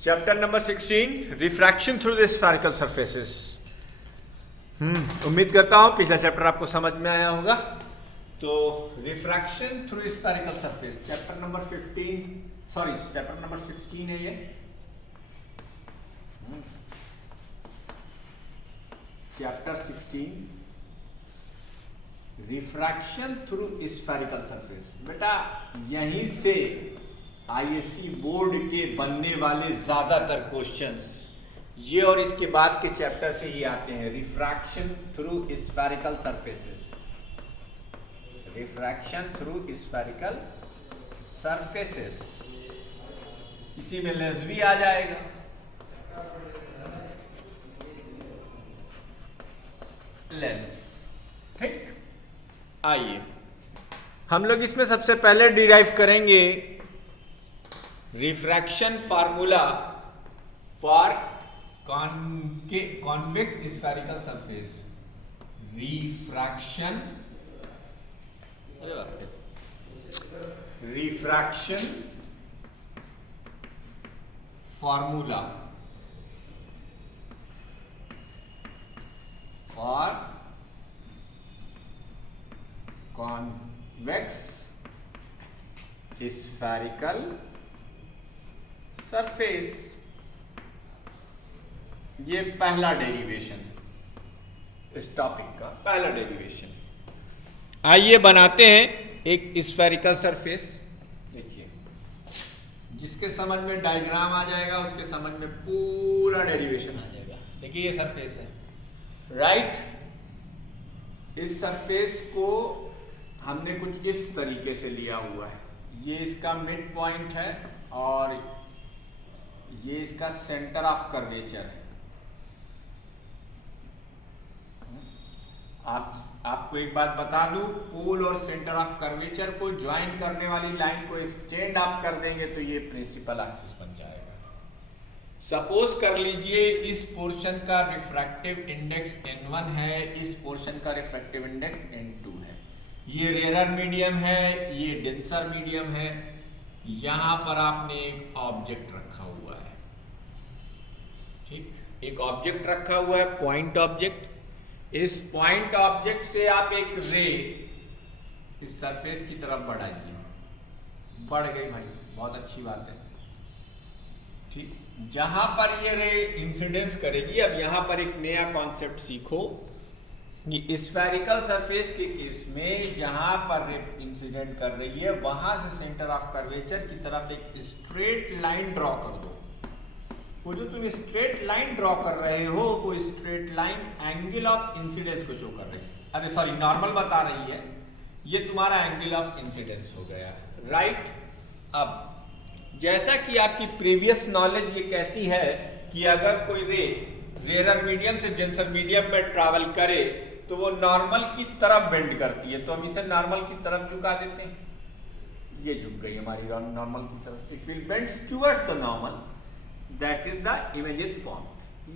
Chapter number 16 refraction through the spherical surfaces. उम्मीद करता हूं पिछला चैप्टर आपको समझ में आया होगा। तो refraction through spherical surface chapter number 16 है ये। Chapter 16 refraction through spherical surface. बेटा यहीं से आईएससी बोर्ड के बनने वाले ज्यादातर क्वेश्चंस ये और इसके बाद के चैप्टर से ही आते हैं। Refraction through spherical surfaces, refraction through spherical surfaces, इसी में लेंस भी आ जाएगा। लेंस, ठीक। आइए हम लोग इसमें सबसे पहले डिराइव करेंगे refraction formula for convex spherical surface. Refraction formula for convex spherical surface. ये पहला डेरिवेशन, इस टॉपिक का पहला डेरिवेशन। आइए बनाते हैं एक स्फेरिकल सरफेस। देखिए जिसके समझ में डायग्राम आ जाएगा उसके समझ में पूरा डेरिवेशन आ जाएगा। देखिए ये सरफेस है, राइट। इस सरफेस को हमने कुछ इस तरीके से लिया हुआ है। ये इसका मिड पॉइंट है और ये इसका सेंटर ऑफ कर्वेचर है। आपको एक बात बता दूं, पोल और सेंटर ऑफ कर्वेचर को ज्वाइन करने वाली लाइन को एक्सटेंड आप कर देंगे तो ये प्रिंसिपल एक्सिस बन जाएगा। सपोज कर लीजिए इस पोर्शन का रिफ्रैक्टिव इंडेक्स n1 है, इस पोर्शन का रिफ्रैक्टिव इंडेक्स n2 है। ये रेयर मीडियम है, ये डेंसर मीडियम है। यहां पर आपने एक ऑब्जेक्ट रखा हुआ है, ठीक। एक ऑब्जेक्ट रखा हुआ है, पॉइंट ऑब्जेक्ट। इस पॉइंट ऑब्जेक्ट से आप एक रे इस सरफेस की तरफ बढ़ाइए। बढ़ गई भाई, बहुत अच्छी बात है, ठीक। जहां पर ये रे इंसिडेंस करेगी, अब यहां पर एक नया कॉन्सेप्ट सीखो। ये स्फेरिकल सरफेस के केस में जहां पर रे इंसिडेंट कर रही है वहां से सेंटर ऑफ कर्वेचर की तरफ एक स्ट्रेट लाइन ड्रॉ कर दो। वो जो तुम स्ट्रेट लाइन ड्रॉ कर रहे हो वो straight line angle of incidence को शो कर रही है। अरे सॉरी, नॉर्मल बता रही है। ये तुम्हारा एंगल ऑफ इंसिडेंस हो गया, राइट। अब जैसा कि आपकी प्रीवियस नॉलेज ये कहती है कि अगर कोई रे रेयर मीडियम से डेंसर मीडियम में ट्रैवल करे तो वो नॉर्मल की तरफ बेंड करती है, तो हम इसे नॉर्मल की तरफ झुका देते हैं। ये झुक गई हमारी नॉर्मल की तरफ। It will bends towards the normal, that is the images form.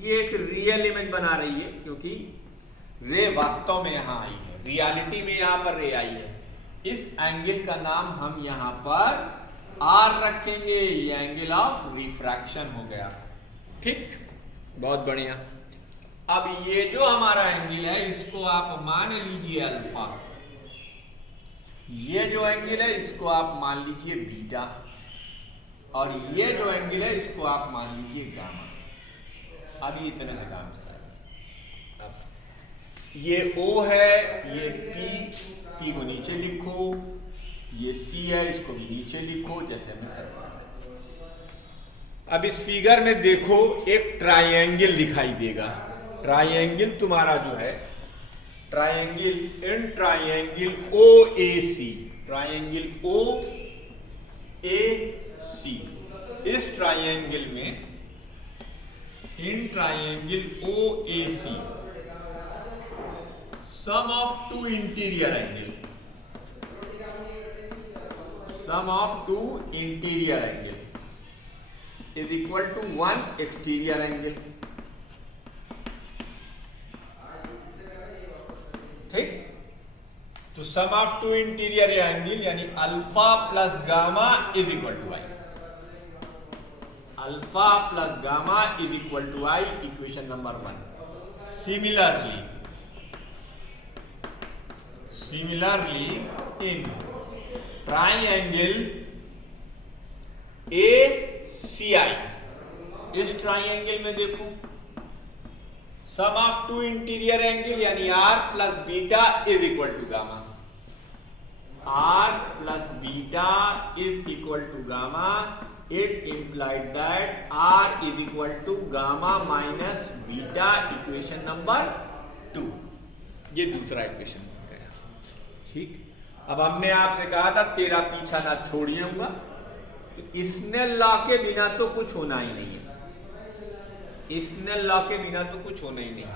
ये एक रियल इमेज बना रही है क्योंकि रे वास्तव में यहां आई है, रियलिटी में यहां पर रे आई है। इस एंगल का नाम हम यहां पर आर रखेंगे। ये एंगल ऑफ रिफ्रैक्शन हो गया, ठीक। बहुत बढ़िया। अब ये जो हमारा एंगल है इसको आप मान लीजिए अल्फा। ये जो एंगल है इसको आप मान लीजिए बीटा, और ये जो एंगल है इसको आप मान लीजिए गामा। अब ये इतने से काम चलाएगा। अब ये O है, ये P को नीचे लिखो, ये C है, इसको भी नीचे लिखो जैसे हमने सब। अब इस फिगर में देखो एक ट्रायंगल दिखाई देगा। ट्रायंगल तुम्हारा जो है ट्रायंगल OAC, ट्रायंगल OAC। इस ट्रायंगल में, in triangle OAC sum of two interior angle, sum of two interior angle is equal to 1 exterior angle, ठीक। तो sum of two interior angle यानी alpha plus gamma is equal to y. Alpha plus gamma is equal to i, equation number 1। Similarly in triangle ACI, इस triangle में देखो sum of two interior angle यानी R plus beta is equal to gamma, R plus beta is equal to gamma. It implied that R is equal to gamma minus beta, equation number 2। ये दूसरा equation गया। ठीक, अब हमने आपसे कहा था तेरा पीछा ना छोड़िएगा, तो स्नेल लॉ के बिना तो कुछ होना ही नहीं है, स्नेल लॉ के बिना तो कुछ होना ही नहीं है।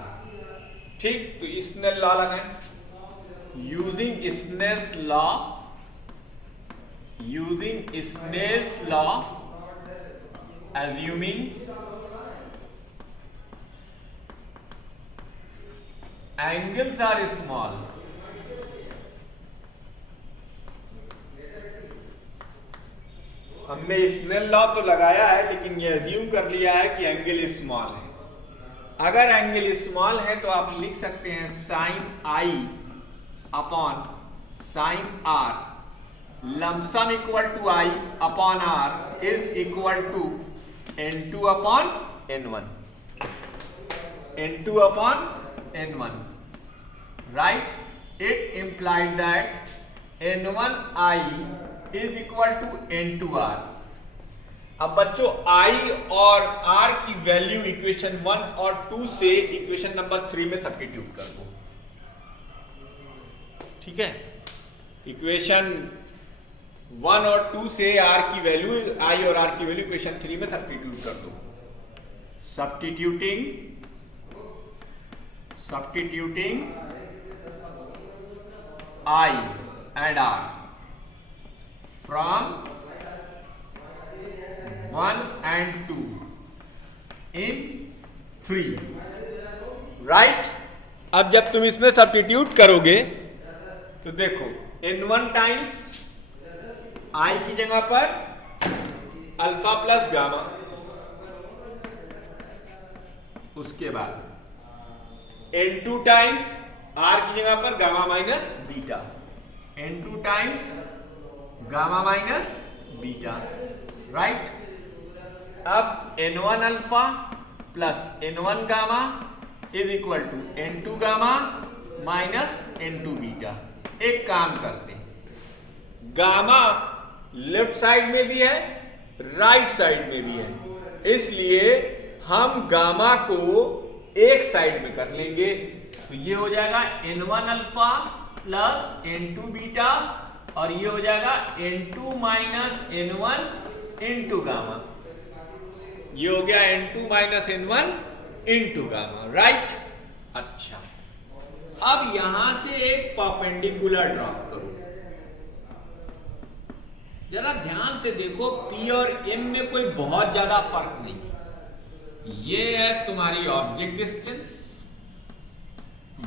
ठीक, तो स्नेल लॉ लगाएं, using Snell's law, assuming angles are small, हमने स्नेल लॉ तो लगाया है लेकिन ये अज्यूम कर लिया है कि एंगल स्मॉल है। अगर एंगल स्मॉल है तो आप लिख सकते हैं sine i upon sine r, lump sum equal to i upon r is equal to n2 upon n1, n2 upon n1, right. It implied that n1i is equal to n2r। अब बच्चों i और r की value equation 1 और 2 से equation number 3 में substitute कर दो। ठीक है, इक्वेशन 1 और 2 से r की वैल्यू, i और r की वैल्यू इक्वेशन 3 में सब्स्टिट्यूट कर दो। Substituting i and r from 1 and 2 in 3, right. अब जब तुम इसमें सब्स्टिट्यूट करोगे तो देखो n1 टाइम्स i की जगह पर अल्फा प्लस गामा, उसके बाद n2 टाइम्स r की जगह पर gamma minus beta, n2 times gamma minus beta, right. अब n1 alpha plus n1 gamma is equal to n2 gamma minus n2 beta. एक काम करते हैं, गामा लेफ्ट साइड में भी है, राइट साइड में भी है, इसलिए हम गामा को एक साइड में कर लेंगे। तो ये हो जाएगा n1 alpha plus n2 beta, और ये हो जाएगा n2 minus n1 into gamma. ये हो गया n2 minus n1 into gamma, right. अच्छा, अब यहां से एक परपेंडिकुलर ड्रॉप करो। जरा ध्यान से देखो, P और M में कोई बहुत ज्यादा फर्क नहीं। ये है तुम्हारी ऑब्जेक्ट डिस्टेंस,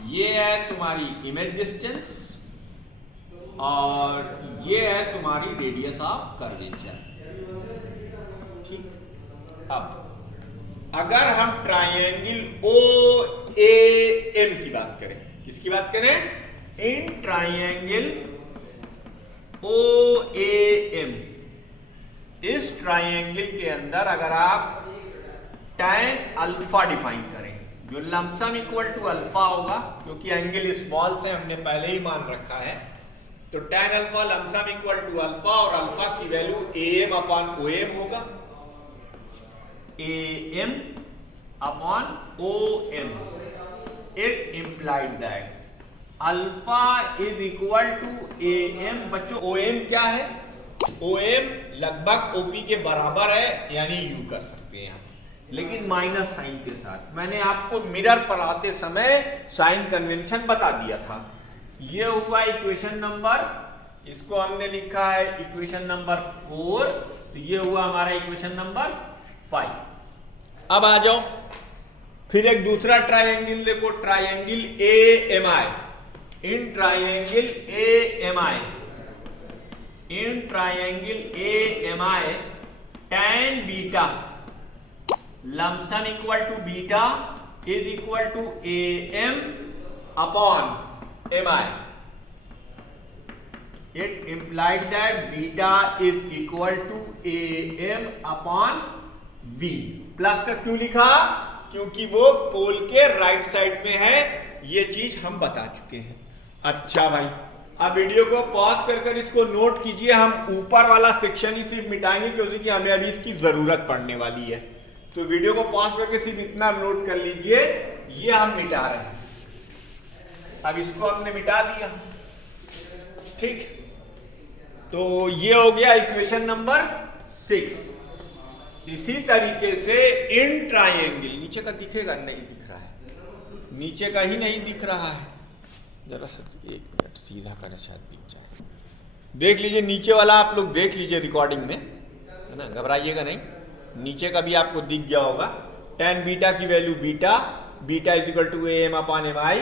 ये है तुम्हारी इमेज डिस्टेंस, और ये है तुम्हारी रेडियस ऑफ कर्वेचर। ठीक, अब अगर हम ट्राइंगल OAM की बात करें, किसकी बात करें? इन ट्राइंगल OAM, इस ट्राइंगल के अंदर अगर आप tan अल्फा डिफाइन करें, जो लमसम इक्वल टू अल्फा होगा, क्योंकि एंगल स्मॉल से हमने पहले ही मान रखा है, तो tan alpha lump sum equal to alpha, और अल्फा की वैल्यू AM अपॉन OM होगा, AM upon OM। It implied that alpha is equal to AM। बच्चों OM क्या है? OM लगभग OP के बराबर है, यानी U कर सकते हैं, लेकिन माइनस साइन के साथ। मैंने आपको मिरर पढ़ाते समय साइन कन्वेंशन बता दिया था। ये हुआ इक्वेशन नंबर, इसको हमने लिखा है इक्वेशन नंबर 4, तो ये हुआ हमारा इक्वेशन नंबर 5। अब आ जाओ, फिर एक दूसरा ट्राइंगल देखो, triangle AMI। In triangle AMI tan beta lump sum equal to beta is equal to AM upon MI. It implied that beta is equal to AM upon V. Plus का क्यों लिखा? क्योंकि वो पोल के राइट साइड में है, ये चीज हम बता चुके हैं। अच्छा भाई, अब वीडियो को पॉज कर इसको नोट कीजिए। हम ऊपर वाला सेक्शन ही सिर्फ मिटाएंगे क्योंकि हमें अभी इसकी जरूरत पड़ने वाली है। तो वीडियो को पॉज करके सिर्फ इतना नोट कर लीजिए, ये हम मिटा रहे हैं। अब इसको हमने मिटा दिया, ठीक। तो ये हो गया इक्वेशन नंबर 6। इसी तरीके से इन ट्रायंगल, नीचे का दिखेगा? नहीं दिख रहा है, नीचे का ही नहीं दिख रहा है। जरा सा 1 मिनट सीधा करें, शायद दिख जाए। देख लीजिए नीचे वाला, आप लोग देख लीजिए रिकॉर्डिंग में, है ना, घबराइएगा नहीं। नीचे का भी आपको दिख गया होगा। tan बीटा की value beta, beta is equal to AM upon MI,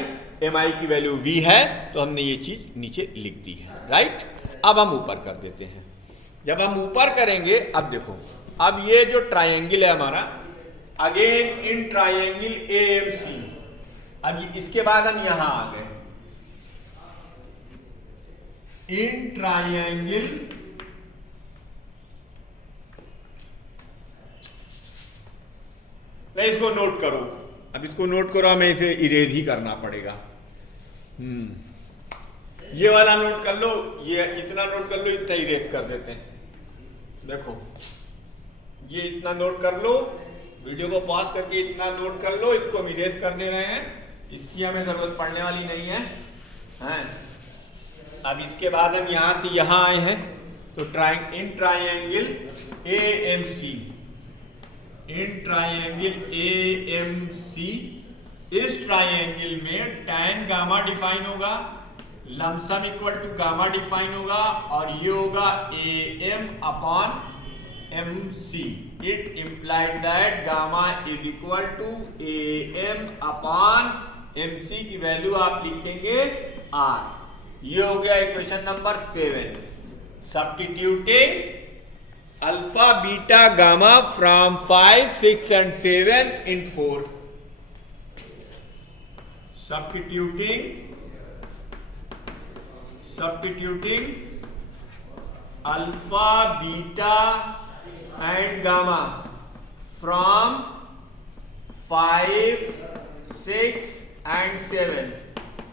MI की वैल्यू V है, तो हमने ये चीज नीचे लिख दी है, राइट। अब हम ऊपर कर देते हैं। जब हम ऊपर करेंगे, अब देखो, अब ये जो ट्रायंगल है हमारा, अगेन इन ट्रायंगल AMC। अब इसके बाद हम यहां आ गए, इन ट्रायंगल इसको नोट करो। अब इसको नोट करो, हमें इसे इरेज ही करना पड़ेगा। ये वाला नोट कर लो, ये इतना नोट कर लो, इतना इरेज कर देते हैं। देखो, ये इतना नोट कर लो, वीडियो को पॉज करके इतना नोट कर लो, इसको हम इरेज कर दे रहे हैं, इसकी हमें जरूरत पड़ने वाली नहीं है, हैं? अब इसके बाद हम यहां से यहां आए हैं, तो in triangle AMC, in triangle AMC, इस ट्रायंगल में tan गामा डिफाइन होगा, lump sum equal to gamma define होगा, और ये होगा AM upon MC. It implied that gamma is equal to AM upon MC की वैल्यू आप लिखेंगे R। ये हो गया equation number 7। Substituting alpha beta gamma from 5, 6 and 7 in 4। substituting alpha beta and gamma from 5, 6 and 7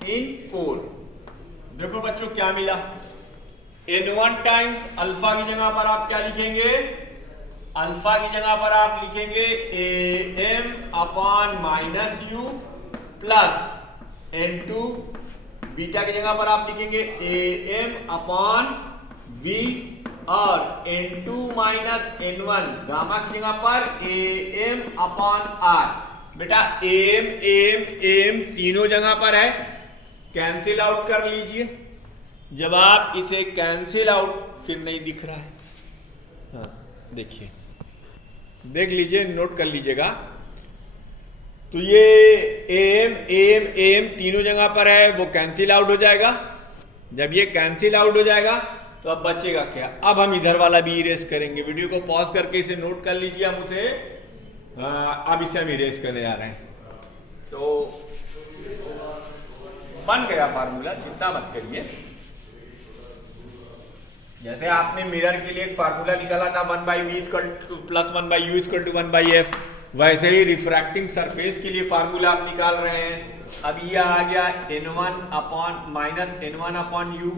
in 4। देखो बच्चों क्या मिला, n1 टाइम्स अल्फा की जगह पर आप क्या लिखेंगे? अल्फा की जगह पर आप लिखेंगे AM upon minus U plus n2, beta की जगह पर आप लिखेंगे AM अपॉन V, और n2 माइनस n1 गामा की जगह पर AM अपॉन R। बेटा AM तीनों जगह पर है, कैंसिल आउट कर लीजिए। जब आप इसे कैंसिल आउट, फिर नहीं दिख रहा है, हाँ देखिए, देख लीजिए, नोट कर लीजिएगा। तो ये AM तीनों जगह पर है, वो कैंसिल आउट हो जाएगा। जब ये कैंसिल आउट हो जाएगा तो अब बचेगा क्या? अब हम इधर वाला भी इरेज करेंगे। वीडियो को पॉज करके इसे नोट कर लीजिए। हम उसे अब इसे हम इरेज करने जा रहे हैं। तो बन गया फार्मूला, चिंता मत करिए। जैसे आपने मिरर के लिए एक फार्मूला निकाला था 1/v प्लस 1/u = 1/f, वैसे ही रिफ्रैक्टिंग सरफेस के लिए फार्मूला आप निकाल रहे हैं। अब ये आ गया n1 upon minus n1 upon u,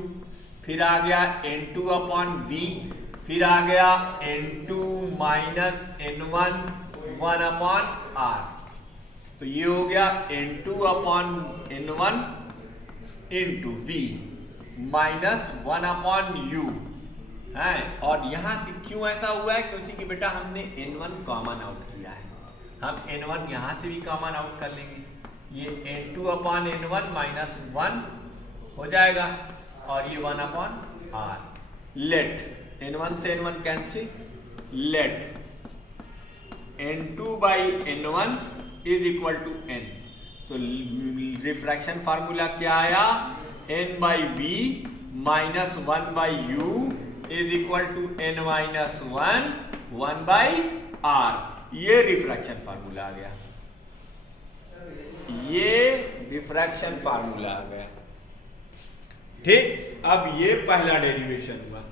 फिर आ गया n2 अपॉन v, फिर आ गया n2 minus n1 1 upon r। तो ये हो गया n2 upon n1 into v minus 1 upon u है। और यहां से क्यों ऐसा हुआ है? क्योंकि बेटा हमने n1 कॉमन आउट किया है। हम n1 यहां से भी कॉमन आउट कर लेंगे, ये n2 अपॉन n1 माइनस 1 हो जाएगा, और ये 1 अपॉन r। लेट n1 से n1 cancel, let n2 by n1 is equal to n। तो रिफ्रैक्शन फार्मूला क्या आया? n by v minus 1 by u is equal to n minus 1 1 by r। ये refraction formula आ गया, ये refraction formula आ गया। ठीक, अब ये पहला डेरिवेशन हुआ,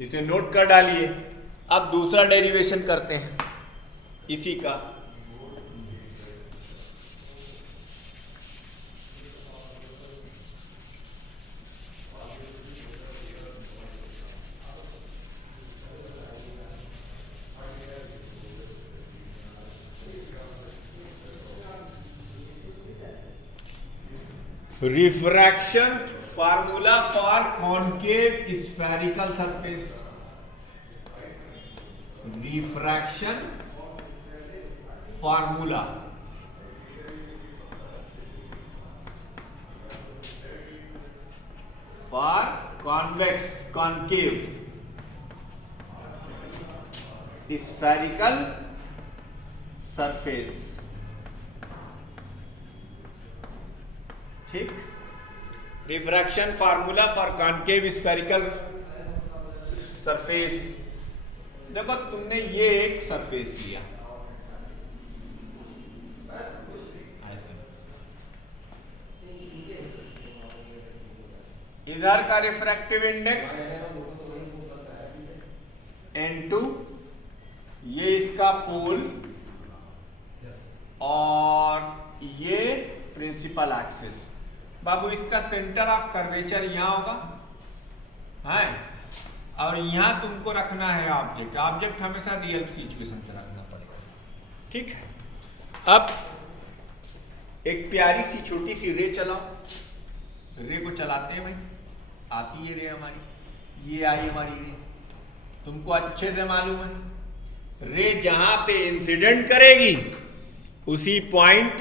इसे नोट कर डालिए। अब दूसरा डेरिवेशन करते हैं इसी का। Refraction formula for concave spherical surface. Refraction formula for concave spherical surface. ठीक, refraction formula for concave spherical surface. देखो तुमने ये एक सरफेस लिया ऐसे, इधर का रिफ्रैक्टिव इंडेक्स N2, ये इसका पोल और ये प्रिंसिपल एक्सिस। बाबू इसका सेंटर ऑफ कर्वेचर यहां होगा, है, और यहां तुमको रखना है ऑब्जेक्ट। ऑब्जेक्ट हमेशा रियल सिचुएशन पे रखना पड़ेगा। ठीक है, अब एक प्यारी सी छोटी सी रे चलाओ। रे को चलाते हैं भाई, आती है रे हमारी, ये आई हमारी रे, तुमको अच्छे से मालूम है। रे जहां पे इंसिडेंट करेगी उसी पॉइंट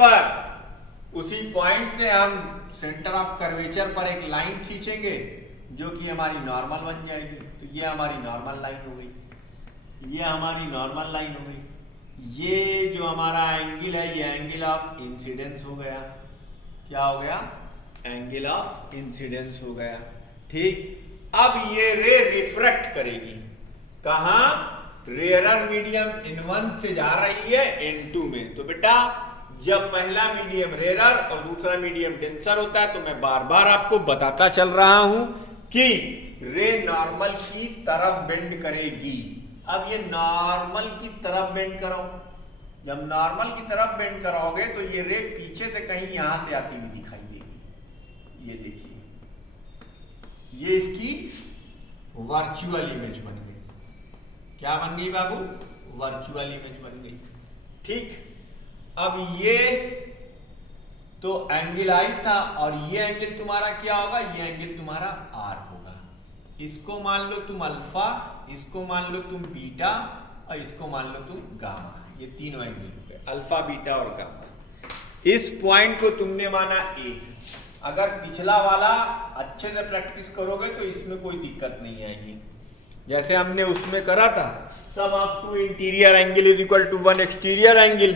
से हम सेंटर ऑफ कर्वेचर पर एक लाइन खींचेंगे जो कि हमारी नॉर्मल बन जाएगी। तो ये हमारी नॉर्मल लाइन हो गई, ये हमारी नॉर्मल लाइन हो गई। ये जो हमारा एंगल है, ये एंगल ऑफ इंसिडेंस हो गया। क्या हो गया? एंगल ऑफ इंसिडेंस हो गया। ठीक, अब ये रे रिफ्रैक्ट करेगी कहां? रेयरर मीडियम N1 से जा रही है N2 में। तो बेटा जब पहला मीडियम रेयरर और दूसरा मीडियम डेंसर होता है, तो मैं बार बार आपको बताता चल रहा हूं कि रे नॉर्मल की तरफ बेंड करेगी। अब ये नॉर्मल की तरफ बेंड करो। जब नॉर्मल की तरफ बेंड कराओगे तो ये रे पीछे से कहीं यहां से आती हुई दिखाई देगी। ये देखिए, ये इसकी वर्चुअल इमेज बन गई। क्या बन गई बाबू? वर्चुअल इमेज बन गई। ठीक, अब ये तो एंगल आई था और ये एंगल तुम्हारा क्या होगा? ये एंगल तुम्हारा आर होगा। इसको मान लो तुम अल्फा, इसको मान लो तुम बीटा और इसको मान लो तुम गामा। ये तीनों एंगल हो गए, अल्फा, बीटा और गामा। इस पॉइंट को तुमने माना ए। अगर पिछला वाला अच्छे से प्रैक्टिस करोगे तो इसमें कोई दिक्कत नहीं आएगी। जैसे हमने उसमें करा था, sum of two interior angle is equal to one exterior angle,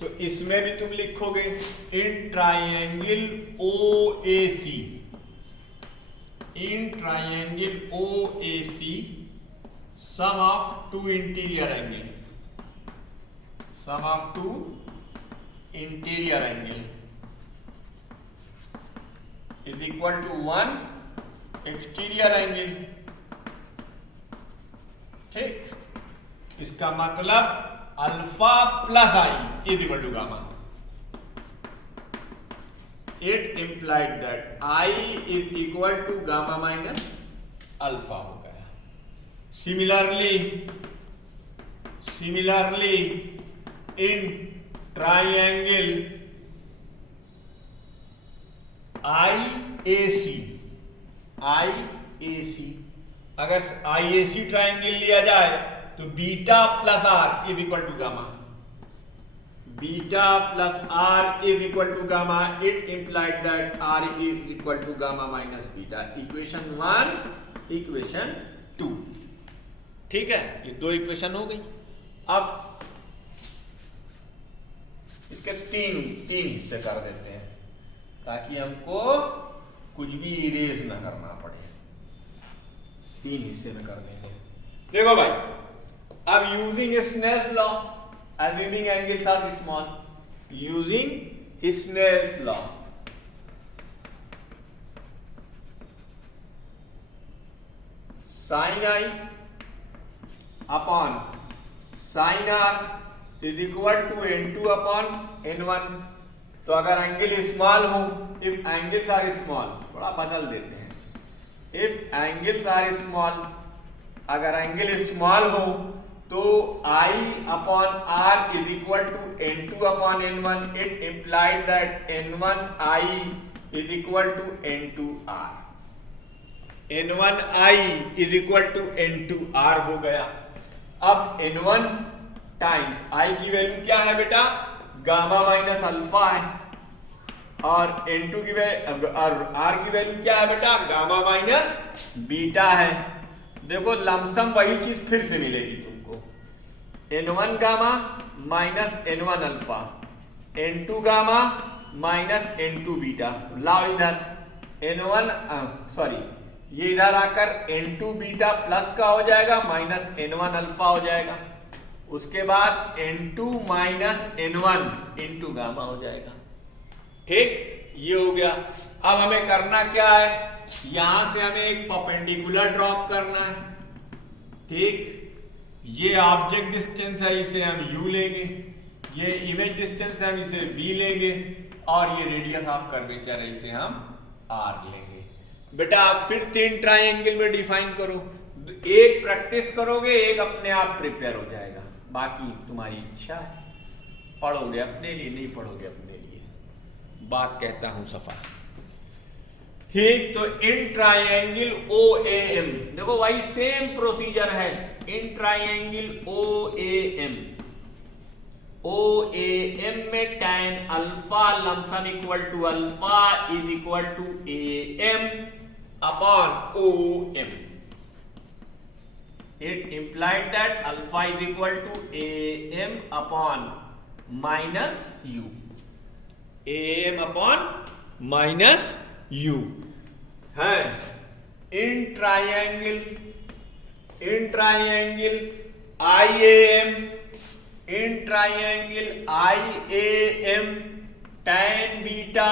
तो इसमें भी तुम लिखोगे in triangle OAC, in triangle OAC sum of two interior angle, sum of two interior angle is equal to one exterior angle. ठीक, इसका मतलब alpha plus I is equal to gamma. It implied that I is equal to gamma minus alpha हो गया। Similarly in triangle IAC, अगर IAC triangle लिया जाए तो beta plus r is equal to gamma. Beta plus r is equal to gamma. It implied that r is equal to gamma minus beta. Equation 1, equation 2। ठीक है, ये दो equation हो गई। अब इसके तीन हिस्से कर देते हैं ताकि हमको कुछ भी इरेज ना करना पड़े। 3 हिस्से में कर देंगे। देखो भाई, अब using Snell's law assuming angles are small using Snell's law. Sin I upon sin R is equal to N2 upon N1. तो अगर एंगल स्मॉल हो, इफ एंगल्स आर स्मॉल, थोड़ा बदल देते हैं, इफ एंगल्स आर स्मॉल, अगर angle small हो तो I upon R is equal to N2 upon N1. It implied that N1 I is equal to N2 R. N1 I is equal to N2 R हो गया. अब N1 times I की value क्या है बेटा? Gamma minus alpha है, और N2 की वैल्यू और R की वैल्यू क्या है बेटा? गामा माइनस बीटा है. देखो लमसम वही चीज फिर से मिलेगी तुमको. N1 gamma minus N1 alpha, N2 gamma minus N2 beta. लाओ इधर N1 सॉरी ये इधर आकर N2 बीटा प्लस का हो जाएगा, माइनस N1 अल्फा हो जाएगा. उसके बाद N2 minus N1 into gamma हो जाएगा. ठीक, ये हो गया. अब हमें करना क्या है? यहां से हमें एक परपेंडिकुलर ड्रॉप करना है. ठीक, ये ऑब्जेक्ट डिस्टेंस है, इसे हम u लेंगे, ये इमेज डिस्टेंस है, हम इसे v लेंगे, और ये रेडियस ऑफ कर्वेचर है, इसे हम r लेंगे. बेटा आप फिर 3 ट्राइंगल में डिफाइन करो. एक प्रैक्टिस करोगे, एक अपने आप प्रिपेयर हो जाएगा, बाकी तुम्हारी इच्छा है. पढ़ोगे अपने लिए, नहीं पढ़ोगे अपने लिए, बात कहता हूं सफा. ठीक, तो इन ट्राइंगल OAM देखो भाई सेम प्रोसीजर है. इन ट्राइंगल OAM में tan alpha lump sum equal to alpha is equal to AM upon OM. It implied that alpha is equal to AM upon minus U. AM upon minus U है. In triangle IAM, in triangle IAM tan beta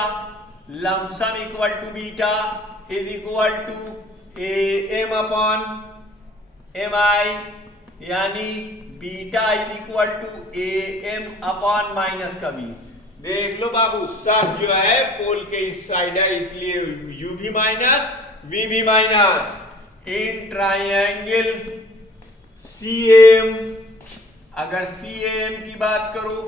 lumsum equal to beta is equal to AM upon MI, यानी beta is equal to AM upon minus का बी. देख लो बाबू, सब जो है पोल के इस साइड है, इसलिए U भी माइनस V भी माइनस. इन ट्राइंगल CAM, अगर CAM की बात करो